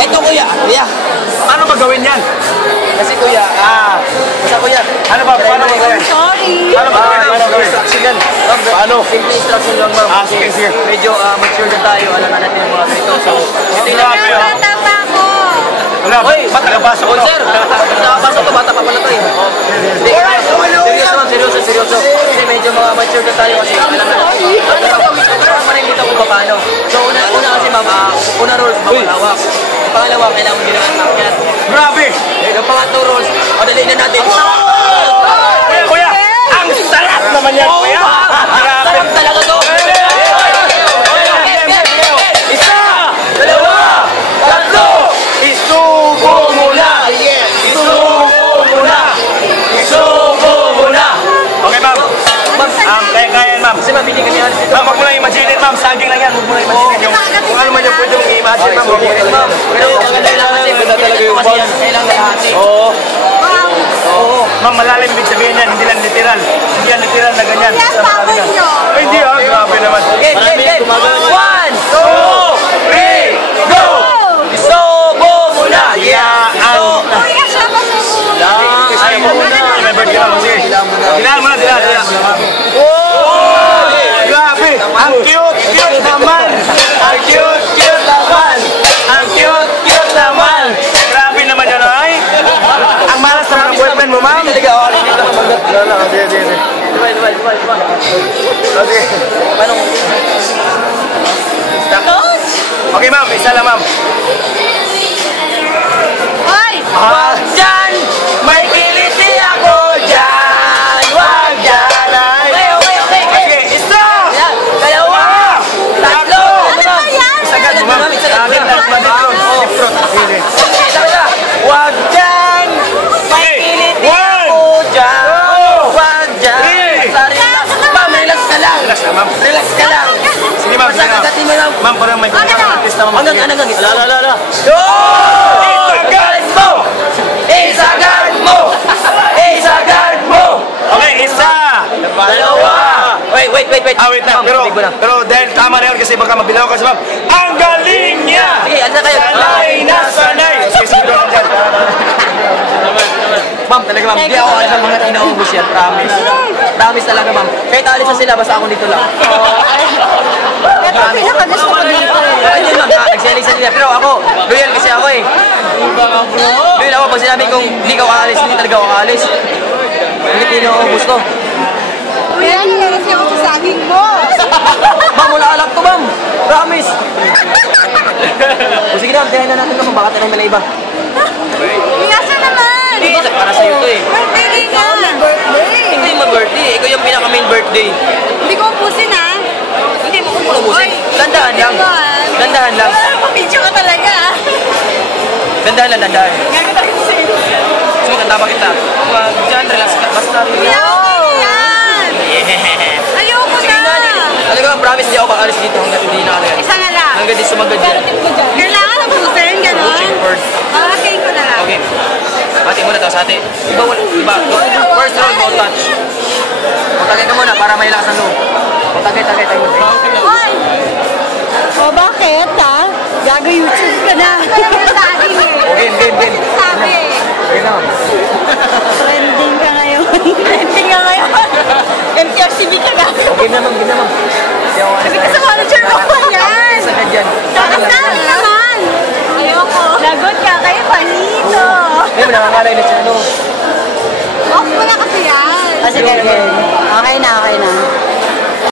Ito kuya, kuya. Paano ba gawin yan? Kasi kuya, basta kuya. Ano ba? Paano ba gawin? Sorry. Paano ba gawin? Paano gawin? Instruction yan. Paano? Simple instruction lang, ma'am. Sige, sige. Medyo mature na tayo. Alam na natin yung mga ganito. So, ito yung Grabe, Pero bata pa ako. Wala, ba't nakapasok ko? sir, nakapasok to, bata pa pala to eh. Seryoso. Kasi medyo mga mature na tayo kasi alam na natin. Pero pa rin dito kung paano. So, una kasi ma'am, una rules, mapalawak. Yung pangalawa, kailangan ginawa ng akyat. Grabe! Yung pangatlong rules, madali na natin. Kuya! Ang sarap naman yan, kuya! Sarap talaga to! Isa! Dalawa! Tatlo! Isubo mo na! Okay, ma'am. Kaya ma'am. Kasi mabili kami yan. Ma'am, huwag mo na imagine, ma'am. Saging lang yan. Huwag mo na imagine kung ano man yung pwede mong i-imagine, ma'am. Pero ang ganda lang kasi, talaga yung kasi yan, kailangan lahati. Oo. Ma'am, malalim ibig sabihin yan. Hindi lang literal. Hindi yan literal na ganyan. Yes, tapos nyo. Ay, hindi ah. Grabe naman. Game! 1, 2, 3, go! Isubo mo na! Kuya, siya pa muna. Ay, mo muna. Remember ka lang. Sige. Dilaan mo na. Grabe! Ang cute naman! Ang cute naman! Ang cute naman! Grabe naman yan, ay! Ang malas naman ang boyfriend mo, ma'am! Talaga, ako rin dito mabagat. Sige. Sige. Paano? Okay, ma'am. Isa lang, ma'am. Hoy! Wag dyan! May kiliti ako dyan! Wag dyan! Okay. Sige, isa! Yan, dalawa! Tatlo! Ano ba yan? Sagad, Ma'am, ma'am. Sagad. sagad na. Sige. Isa. Wag dyan! May kiliti ako dyan! Wag dyan! Basta relax. Ma'am, relax ka lang! Relax na, ma'am. Relax ka lang! Sige, ma'am. Basta kagatin mo lang. Ma'am, parang may artista, ma'am. Hanggang. La. Isagad mo! Okay, isa! Dalawa! Wait. Wait lang. Pero dahil tama na yun kasi baka mabilaw ka sa ma'am. Ang galing niya! Sige, alsa kayo. Sanay! Sige, doon dyan. Ma'am, talaga ma'am, hindi ako alis ang mga inaubos yan, promise. Promise talaga ma'am. Kahit alis na sila, basta ako dito lang. Ito pinakagusto ko dito eh. Okay din ma'am, nagselling sa nila. Pero ako, loyal kasi ako eh. Loyal ako, pag sinabi kong hindi ka aalis, hindi talaga ako aalis. Hindi inaubos to. Kuya, nalalasya ako sa saging mo. Ma'am, wala alak to ma'am. Promise. O sige na, tiyahin na natin kung baka tanong na iba. Ingasa naman. Hindi, para sa'yo to eh. Birthday ka. Birthday. Ikaw yung mag-birthday, ikaw yung pinaka-main birthday. Hindi ko upusin ha. Hindi mo kung ubusin. Dandahan lang. Dandahan lang. Picture ka talaga. Dandahan lang, dandahan. Gagawin tayo sa'yo. Gusto mo kanta ba kita? Wag dyan, relax ka. Basta Kuya, relax. okay yan. Yeah. Ayoko na. Talaga, promise di ako makalis dito hanggang hindi na kalayan. Isa na lang. Hanggang di sumagad yan. Kailangan upusin, gano'n? Pushing first. Okay ko na lang. Okay. Hati muna tapos hati. Iba. First round, no touch. Magtagay ka muna para may lakas ang loob. Magtagay tayo. Hoy! O bakit ha? Gago YouTube ka na. Game. Sabi. Okay na. Trending ka ngayon. Trending ka ngayon. MTRCB ka na. Game naman. Hindi ako Sabi ka sa manager mo. Yan. Sagad yan. Bakit na?